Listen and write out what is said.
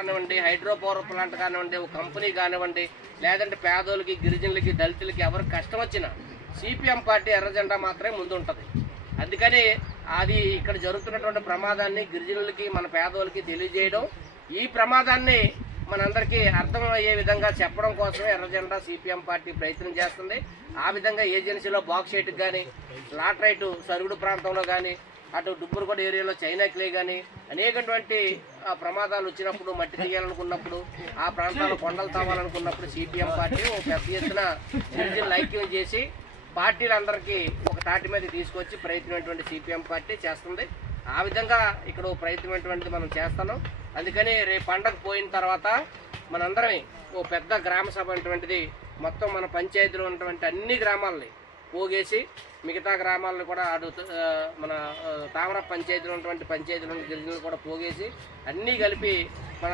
కానివ్వండి, hydro power plant కానివ్వండి, ఒక కంపెనీ కానివ్వండి, లేదంటే పేదోళ్ళకి, గిరిజనులకి, దళితులకి ఎవరికి కష్టం వచ్చినా సిపిఎం పార్టీ ఎర్ర జెండా మాత్రమే ముందు ఉంటుంది. అందుకని అది ఇక్కడ జరుగుతున్నటువంటి ప్రమాదాన్ని గిరిజనులకి, మన పేదోళ్ళకి తెలియజేయడం, ఈ ప్రమాదాన్ని మనందరికీ అర్థమయ్యే విధంగా చెప్పడం కోసమే ఎర్ర జెండా సిపిఎం పార్టీ ప్రయత్నం చేస్తుంది. ఆ విధంగా ఏజెన్సీలో బాక్సైట్కి కానీ, లాటరైట్ సరుగుడు ప్రాంతంలో కానీ, అటు డుబ్బురుగూడ ఏరియాలో చైనా క్లే కానీ అనేకటువంటి ప్రమాదాలు వచ్చినప్పుడు, మట్టి తీయాలనుకున్నప్పుడు, ఆ ప్రాంతాల్లో కొండలు తవ్వాలనుకున్నప్పుడు సిపిఎం పార్టీ ఒక పెద్ద ఎత్తున గిరిజనులు ఐక్యం చేసి పార్టీలందరికీ ఒక తాటి మీద తీసుకొచ్చి ప్రయత్నమైనటువంటి సిపిఎం పార్టీ చేస్తుంది. ఆ విధంగా ఇక్కడ ప్రయత్నమైనటువంటిది మనం చేస్తున్నాం. అందుకని రేపు పండగ పోయిన తర్వాత మనందరం ఓ పెద్ద గ్రామ సభ అటువంటిది మొత్తం మన పంచాయతీలో ఉన్నటువంటి అన్ని గ్రామాలని పోగేసి, మిగతా గ్రామాలను కూడా అటు మన తామర పంచాయతీలో ఉన్నటువంటి గిరిజనులు కూడా పోగేసి అన్నీ కలిపి మన